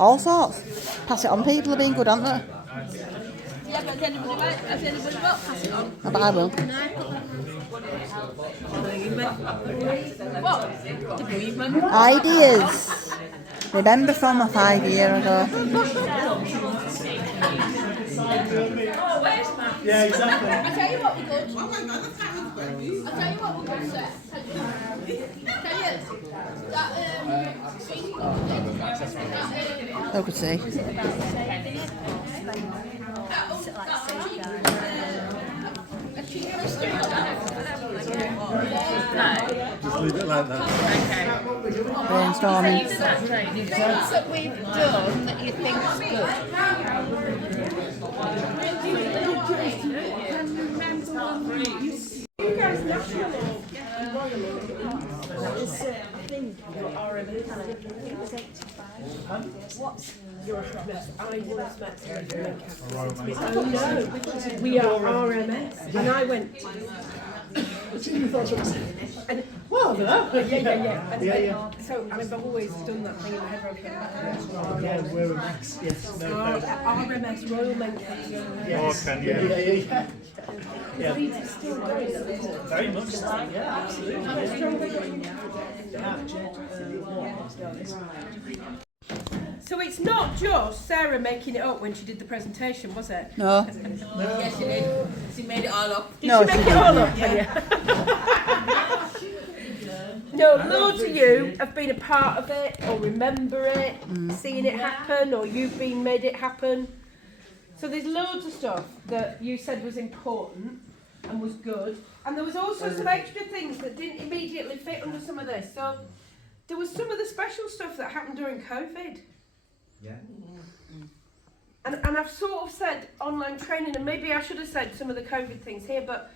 All sorts. Pass it on people have been good, haven't they? Yeah, but has anybody got pass it on? I bet I will. What? The bereavement? Ideas. Remember from a 5 year ago. Yeah, exactly. I'll tell you what we're good. Oh my god, that's kind of great. I'll tell you what we're good, sir. Tell you. I could see. Just leave it like that. Brainstorming. Things that we've done that you think's good. You guys national is I think your RMS. What's your RMS? I once met somebody. Oh no, we are RMS, and I went. You thought it was... And, Well, I don't know. yeah. And, Yeah. So I've always done that thing in my head. Yeah, we're a mix. Yes. No, RMS Royal Men's. yes. Yeah. Still doing it. Very much so. Yeah, absolutely. So it's not just Sarah making it up when she did the presentation, was it? No. Yes, she did. She made it all up. Did No, she make she it all up? Yeah. No, loads of you have been a part of it, or remember it, seen it happen, or you've been made it happen. So there's loads of stuff that you said was important and was good. And there was also some extra things that didn't immediately fit under some of this. So there was some of the special stuff that happened during COVID. Yeah. And I've sort of said online training, and maybe I should have said some of the COVID things here, but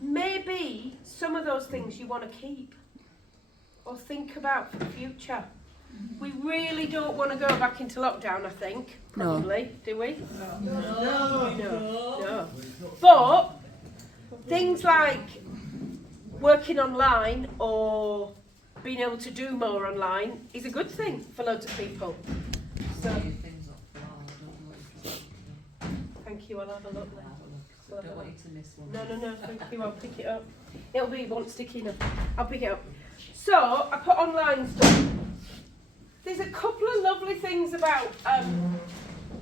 maybe some of those things you want to keep or think about for the future. We really don't want to go back into lockdown, I think. Probably. No. Do we? No. But things like working online or being able to do more online is a good thing for loads of people. So, thank you, I'll have a look later. Don't want you to miss one. No, thank you, I'll pick it up. It'll be one sticky enough. I'll pick it up. So, I put online stuff. There's a couple of lovely things about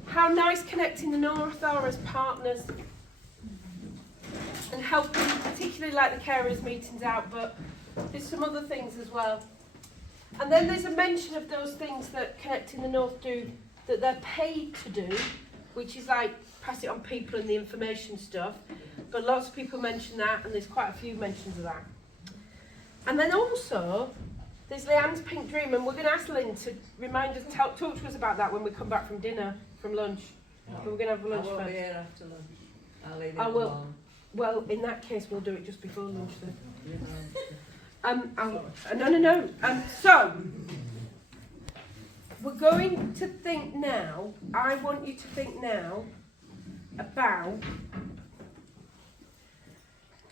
how nice Connecting the North are as partners and helping, particularly like the carers meetings out, but there's some other things as well. And then there's a mention of those things that Connecting the North do that they're paid to do, which is like pass it on people and the information stuff. But lots of people mention that, and there's quite a few mentions of that. And then also, there's Leanne's Pink Dream, and we're going to ask Lynn to remind us, talk to us about that when we come back from dinner, from lunch. But we're going to have lunch I won't first. be here after lunch. I'll leave it I will. alone. Well, in that case, we'll do it just before lunch then. No. So, we're going to think now, I want you to think now about,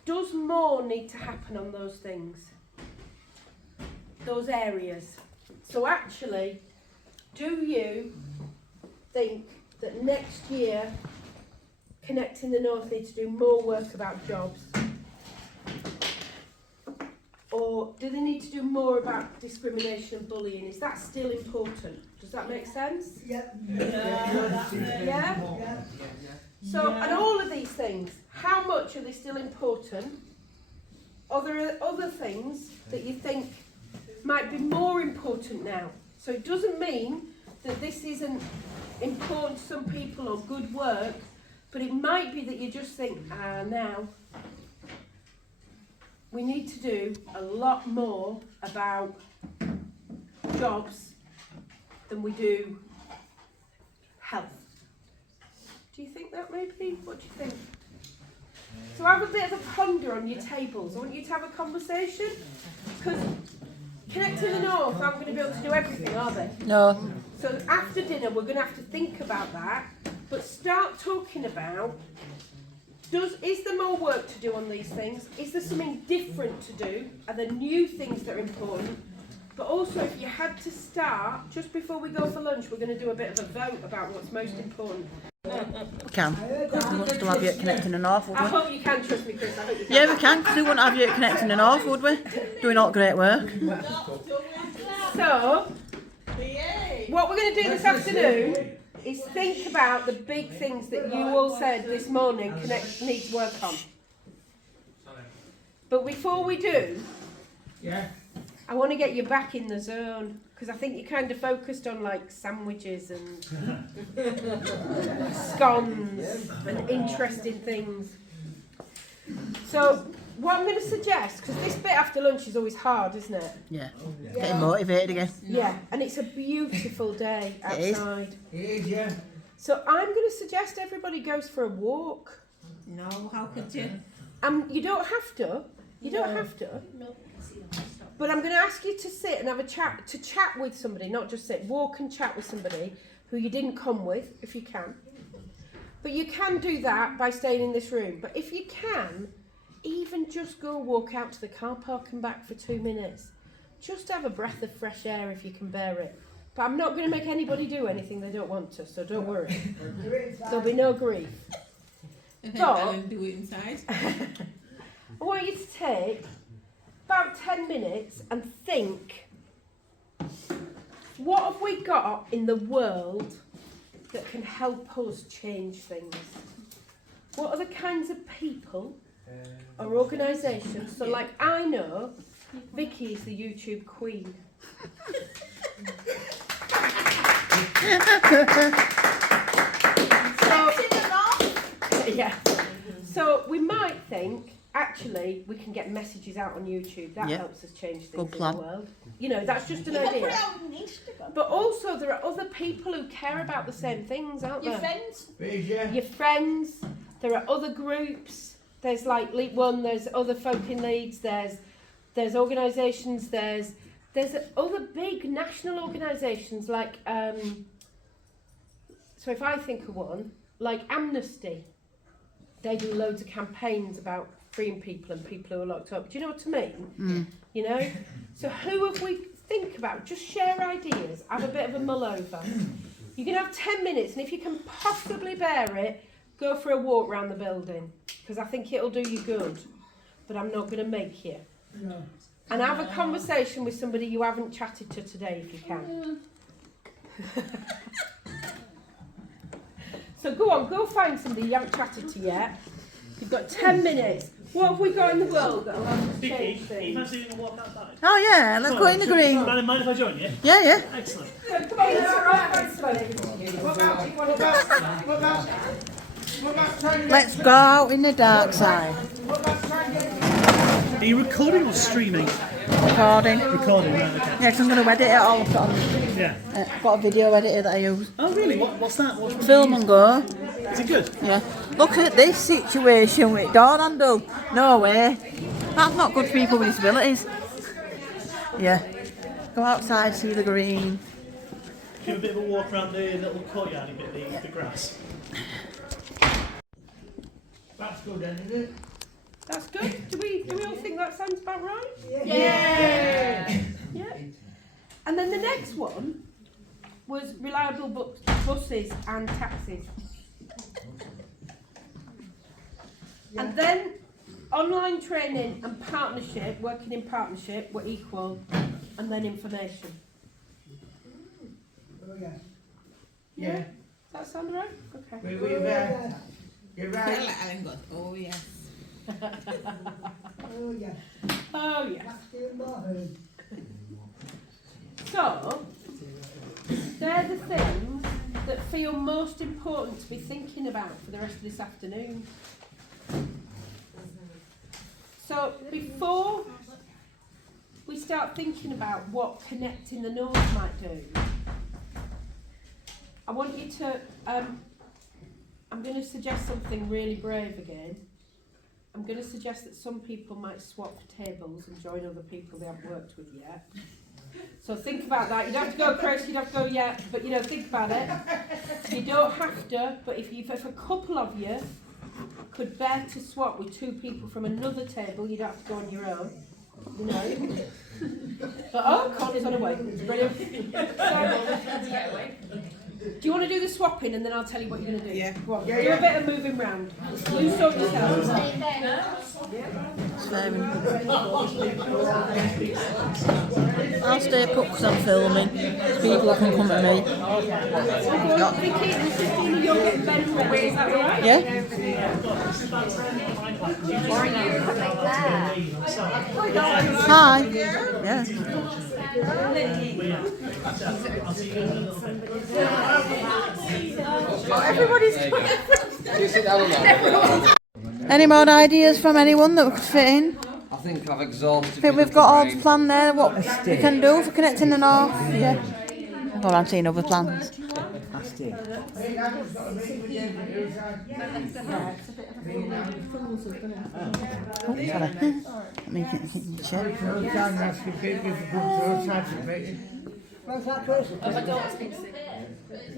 does more need to happen on those things? Those areas. So actually, do you think that next year Connecting the North needs to do more work about jobs? Or do they need to do more about discrimination and bullying? Is that still important? Does that make sense? Yep. Yeah? So, and all of these things, how much are they still important? Are there other things that you think might be more important now? So it doesn't mean that this isn't important to some people or good work, but it might be that you just think, now we need to do a lot more about jobs than we do health. Do you think that maybe? What do you think? So have a bit of a ponder on your tables. I want you to have a conversation, because Connecting the North aren't going to be able to do everything, are they? No. So after dinner we're going to have to think about that, but start talking about, is there more work to do on these things? Is there something different to do? Are there new things that are important? But also, if you had to start, just before we go for lunch, we're going to do a bit of a vote about what's most important. We can. We want to have you at Connecting the North, would I we? hope you can trust me, Chris. I hope you can. Yeah, we can, because we wouldn't have you at Connecting the North, would we? Doing all great work. So, what we're going to do this afternoon is think about the big things that you all said this morning Connect needs work on. But before we do, I want to get you back in the zone, because I think you kind of focused on like sandwiches and scones and interesting things. So what I'm going to suggest, because this bit after lunch is always hard, isn't it? Yeah. Getting motivated again. Yeah, and it's a beautiful day outside. It is, yeah. So I'm going to suggest everybody goes for a walk. No, how could you? You don't have to. You don't have to. No. But I'm going to ask you to sit and have a chat, to chat with somebody, not just sit. Walk and chat with somebody who you didn't come with, if you can. But you can do that by staying in this room. But if you can, even just go walk out to the car park and back for 2 minutes. Just have a breath of fresh air if you can bear it. But I'm not going to make anybody do anything they don't want to, so don't worry. There'll be no grief. But do it inside. I want you to take about 10 minutes and think, what have we got in the world that can help us change things? What are the kinds of people or organisations? So like I know Vicky is the YouTube queen. Yeah. So we might think, actually, we can get messages out on YouTube. That helps us change things in the world. You know, that's just an idea. But also, there are other people who care about the same things, aren't there? Your friends. Your friends. There are other groups. There's like Leap One. There's other folk in Leeds. There's organisations. There's other big national organisations like. So if I think of one, like Amnesty, they do loads of campaigns about freeing people and people who are locked up. Do you know what I mean? You know? So who have we think about? Just share ideas. Have a bit of a mull over. You can have 10 minutes, and if you can possibly bear it, go for a walk around the building, because I think it'll do you good. But I'm not going to make you. No. And have a conversation with somebody you haven't chatted to today, if you can. So go on, go find somebody you haven't chatted to yet. You've got 10 minutes. What have we got in the world that allows us to change Vicky, you things? fancy doing a walk outside? Oh yeah, let's go in the green. Mind if I join you? Yeah, yeah. Excellent. So come on, let's find somebody. Let's go out in the dark side. Are you recording or streaming? Recording. Recording, right, okay. Yeah, 'cause I'm going to edit it all. Yeah. I've got a video editor that I use. Oh, really? What's that? Film and go. Is it good? Yeah. Look at this situation with door handle. No way. That's not good for people with disabilities. Yeah. Go outside, see the green. Give a bit of a walk around the little courtyard and get the grass. That's good then, isn't it? That's good. Do we all think that sounds about right? Yeah. Yeah. And then the next one was reliable buses and taxis. And then online training and partnership, working in partnership, were equal, and then information. Oh, yeah. Yeah. Does that sound right? Okay. You're right. Alan goes, oh yes. Oh, yeah. Oh yeah. That's still more heard. So, they're the things that feel most important to be thinking about for the rest of this afternoon. So, before we start thinking about what Connecting the North might do, I want you to, I'm going to suggest something really brave again. I'm going to suggest that some people might swap tables and join other people they haven't worked with yet. So think about that. You don't have to go, Chris, you don't have to go yet, but you know, think about it. You don't have to, but if a couple of you could bear to swap with two people from another table, you don't have to go on your own. You know. But oh, Connor's on her way. Brilliant. Do you want to do the swapping and then I'll tell you what you're going to do? Yeah. Go on. Do a bit of moving round. You sort yourself. I'll stay put because I'm filming. People can come to me. Vicky and Christina, you're getting Ben ready. Is that alright? Yeah? Hi. Yeah. Everybody's Any more ideas from anyone that could fit in? I think I've exhausted. I think we've got all the plan there, what we can do for connecting the north. Yeah. Well, I'm seeing other plans. Oh, sorry. Make it check.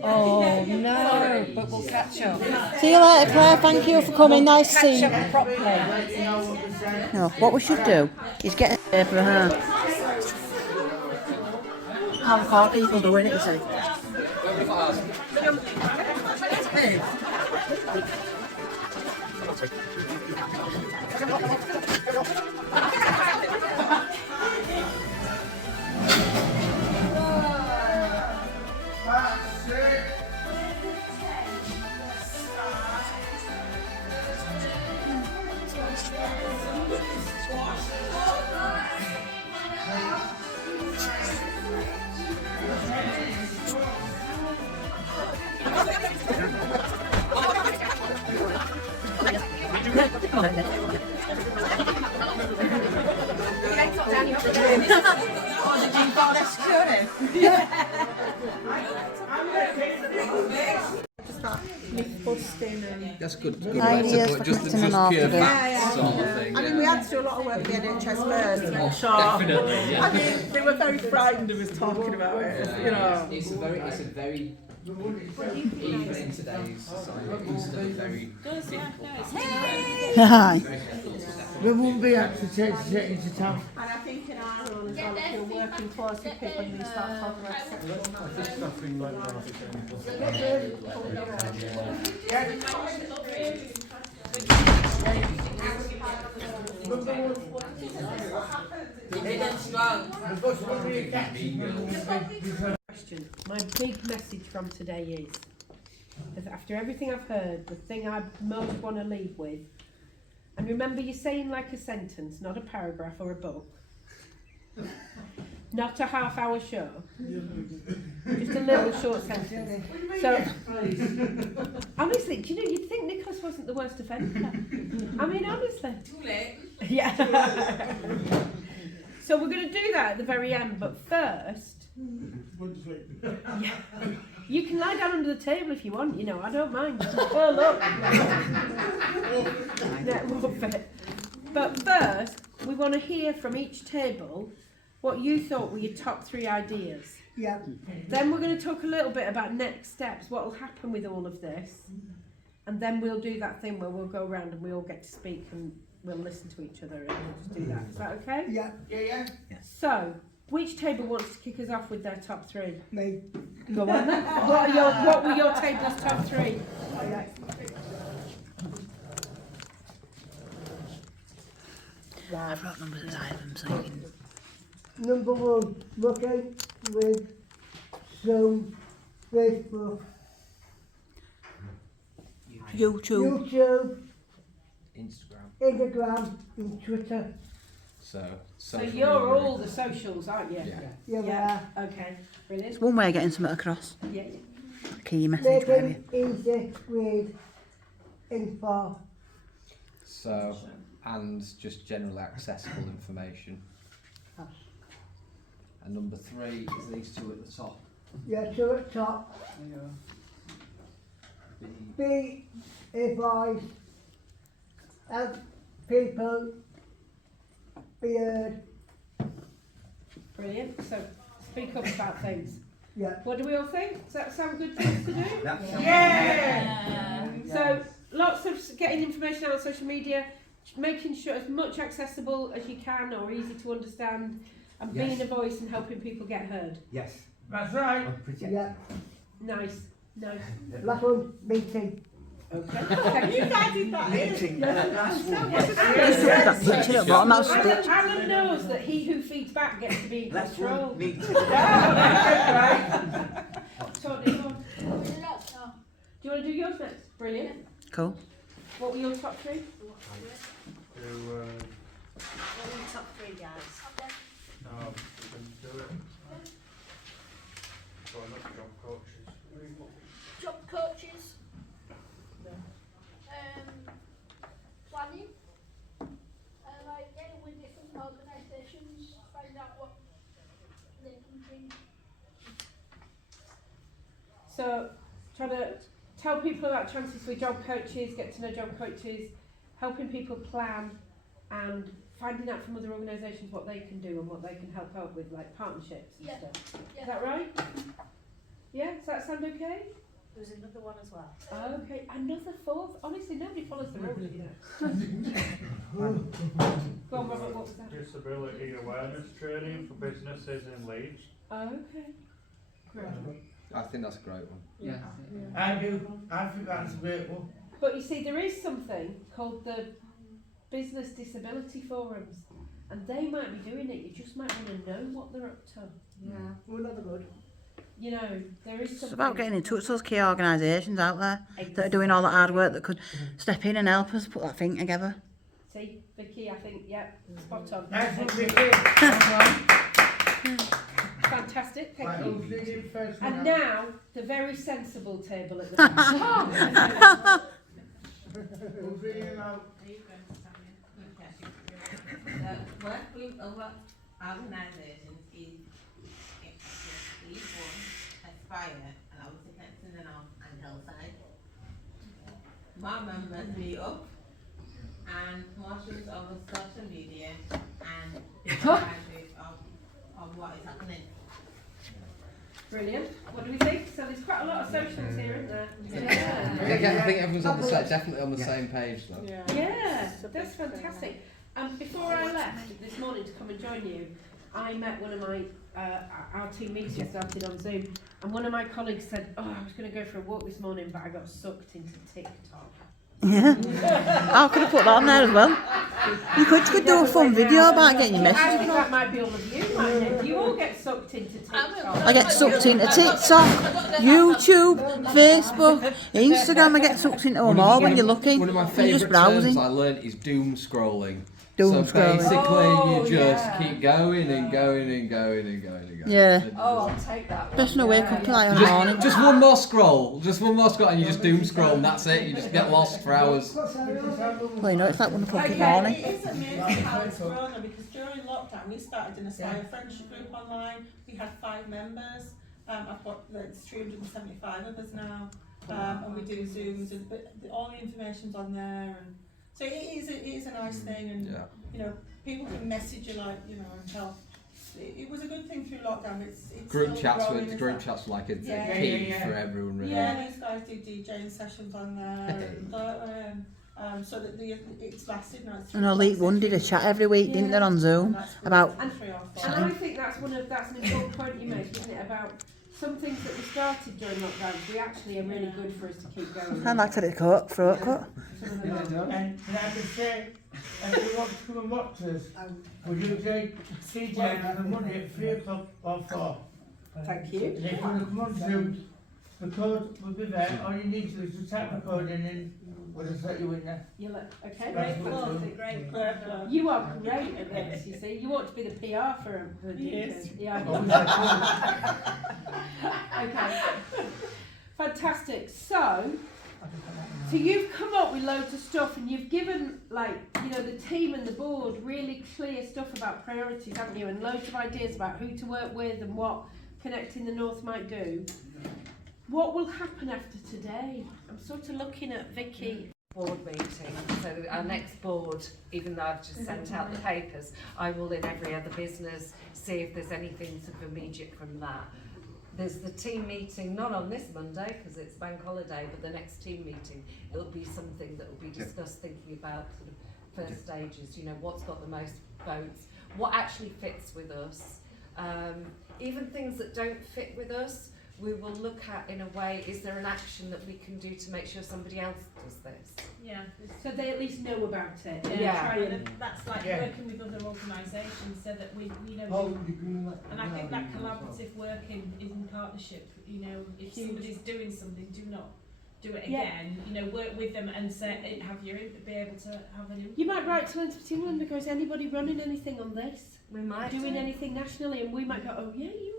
Oh no, but we'll catch up. See you later, Claire. Thank you for coming. Nice to see you. Catch up properly. No, what we should do is get a paper, How far people doing it, you see? That's good. Ideas for Just connecting the north pure today. facts sort of thing. I mean, we had to do a lot of work with the NHS first. Definitely, yeah. I mean, they were very frightened of us talking about it, you know. It's a very, even in today's society, it's still very. Hi. We won't be able to take it into town. And I think in Ireland as well, if you're working close with people and you start talking about My big message from today is that after everything I've heard, the thing I most want to leave with, and remember you're saying like a sentence, not a paragraph or a book, not a half-hour show, just a little short sentence. So, honestly, do you know, you'd think Nicholas wasn't the worst offender. I mean, honestly. Too late. Yeah. So we're going to do that at the very end, but first, yeah, you can lie down under the table if you want, you know, I don't mind. Curl up. Yeah, it won't fit. But first, we want to hear from each table what you thought were your top 3 ideas. Yeah. Then we're going to talk a little bit about next steps, what will happen with all of this, and then we'll do that thing where we'll go around and we all get to speak and we'll listen to each other and we'll just do that. Is that okay? Yeah. Yeah. So, which table wants to kick us off with their top 3? Me. Go on then. What were your table's top 3? I've got numbers of items so you can... Number 1, looking with Zoom, Facebook, YouTube, Instagram, and Twitter. So you're all the socials, aren't you? Yeah. Okay. Brilliant. It's one way of getting something across. Yeah. Key message, maybe. Making easy with info. So, and just generally accessible information. And number 3 is these 2 at the top. Yeah, 2 at top. Be advised. Help people be heard. Brilliant. So speak up about things. Yeah. What do we all think? Does that sound good things to do? Yeah! So lots of getting information out on social media. making sure as much accessible as you can or easy to understand, and being a voice and helping people get heard. Yes. That's right. I'm pretty. Yeah. Nice. Last one, meeting. Okay. Thank you. Meeting. Last one. That picture at the bottom, that's stitched. Alan knows that he who feeds back gets to be in Last control. one. Meeting. Tony, go on. Do you want to do yours next? Brilliant. Cool. What were your top three? Top three, guys. No, we can do it. Well, not job coaches. Job coaches. Planning. Like getting with different organisations, find out what they can bring. So, trying to tell people about chances for job coaches, get to know job coaches, helping people plan, and finding out from other organisations what they can do and what they can help out with, like partnerships and Yeah. stuff. Yeah. Is that right? Yeah, does that sound okay? There's another one as well. Okay, another fourth. Honestly, nobody follows the rules, you know. Go on, Robert, what was that? Disability awareness training for businesses in Leeds. Okay. Great. I think that's a great one. I do. I think that's a great one. But you see, there is something called the Business Disability Forums, and they might be doing it. You just might want to know what they're up to. Yeah. Well, that's good. You know, there is something. It's about getting in touch with those key organisations out there that are doing all that hard work that could step in and help us put that thing together. See, Vicky, I think, yep, spot on. That's what we did. Fantastic, thank Right, you. who's leading first one And up? now, the very sensible table at the back. Who's reading them out? Work with other organisations is E1, Aspire, and obviously Connecting the North and Hillside. More members meet up, and promotions over social media and advisory of what is happening. Brilliant. What do we think? So there's quite a lot of socials here, isn't there? I think everyone's on the definitely on the same page though. Yeah, that's fantastic. Before I left this morning to come and join you, I met one of my, our team meeting started on Zoom, and one of my colleagues said, oh, I was going to go for a walk this morning, but I got sucked into TikTok. Yeah. I could have put that on there as well. You could do a fun video about getting your I message think across. that might be all of you, mightn't it? You all get sucked into TikTok. I get sucked into TikTok, YouTube, Facebook, Instagram. I get sucked into them all when you're looking. One of my You're just favourite terms browsing. I learned is doom scrolling. Doom so scrolling. basically Oh, you just yeah. keep going and going and going and going and going. Yeah. Oh, I'll take that one. Especially when I wake up till like on the morning. Just one more scroll, and you just doom scroll and that's it, you just get lost for hours. Well, you know, it's like 1 o'clock in the It morning. is amazing how it's grown, because during lockdown we started an Aspire friendship group online. We had 5 members. I've got like 375 of us now, and we do Zooms, and all the information's on there, and so it is a nice thing, and you know, people can message you, like, you know, and help. It was a good thing through lockdown. It's Group still chats growing, were is group that- chats were like a Yeah. key Yeah. for everyone really. Yeah, these guys do DJing sessions on there, and so that it's lasted now. It's And Elite One did a chat every week, didn't they, on Zoom? About And I think that's an important point you make, isn't it, about some things that we started during lockdown, we actually are really good for us to keep going. I'd like to do a throat cut. Some of them are. And I could say, if you want to come and watch us, would you say CJ on Monday at 3 o'clock or 4? Thank you. And if you want to come on Zoom, the code will be there. All you need to do is to type the code in and we'll just let you in there. You'll okay, Right. fantastic. Great. You are great at this, you see. You ought to be the PR for Yes. Yeah. Okay. Fantastic. So you've come up with loads of stuff, and you've given, like, you know, the team and the board really clear stuff about priorities, haven't you? And loads of ideas about who to work with and what Connecting the North might do. What will happen after today? I'm sort of looking at Vicky. Board meeting. So our next board, even though I've just sent out the papers, I will in every other business see if there's anything sort of immediate from that. There's the team meeting, not on this Monday because it's bank holiday, but the next team meeting, it'll be something that will be discussed, thinking about sort of first stages, you know, what's got the most votes, what actually fits with us. Even things that don't fit with us, we will look at in a way, is there an action that we can do to make sure somebody else does this? Yeah. So they at least know about it. And Yeah. try And and, that's like Yeah. working with other organisations so that we, you know, Oh, you can and I think that collaborative working in partnership, you know, if somebody's doing something, do not do it Yeah. again, you know, work with them and say, have your, be able to have an input. you might write to Entities England and go, is anybody running anything on this? We might Doing do. anything nationally? And we might go, oh yeah, you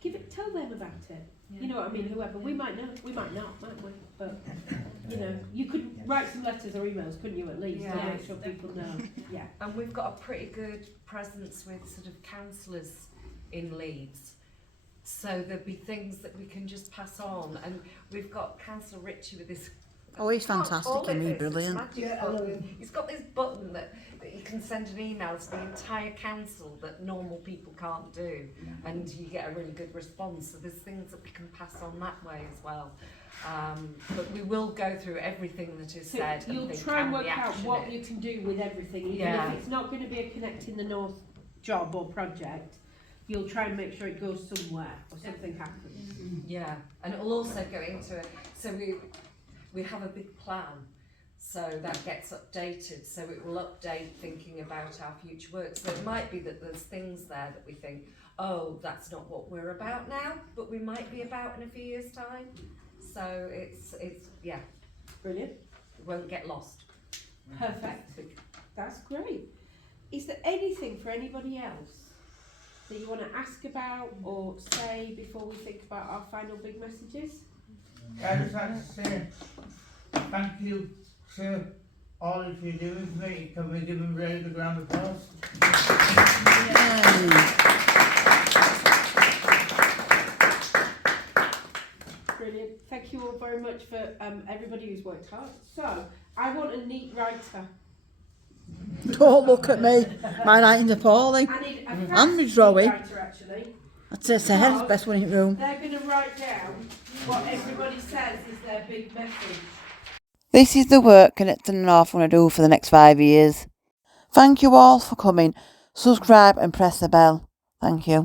give it, tell them about it. Yeah. You know what I mean? Whoever. We might know, we might not, might we? But, you know, you could write some letters or emails, couldn't you, at least, to Yeah. make sure people know. Yeah. And we've got a pretty good presence with sort of councillors in Leeds. So there'd be things that we can just pass on. And we've got Councillor Ritchie with this. Oh, he's I can't fantastic, call it isn't he? this, it's Brilliant. magic button. He's got this button that you can send an email to the entire council that normal people can't do. And you get a really good response. So there's things that we can pass on that way as well. But we will go through everything that is So said. you'll and think, try and can work we out action what it? you can do with everything, even Yeah. if it's not going to be a Connecting the North job or project. You'll try and make sure it goes somewhere or something happens. Yeah, and it will also go into it. So we have a big plan, so that gets updated. So it will update thinking about our future work. So it might be that there's things there that we think, oh, that's not what we're about now, but we might be about in a few years' time. So it's yeah, Brilliant. it won't get lost. Perfect. That's great. Is there anything for anybody else that you want to ask about or say before we think about our final big messages? I just like to say thank you to all of you doing for me. Can we give them a really good round of applause? Brilliant. Thank you all very much for everybody who's worked hard. So, I want a neat writer. Don't look at me. My writing's appalling. I need a And fast my neat drawing. writer, actually. I'd say Sarah's the best one in the room. They're going to write down what everybody says is their big message. This is the work Connecting the North want to do for the next 5 years. Thank you all for coming. Subscribe and press the bell. Thank you.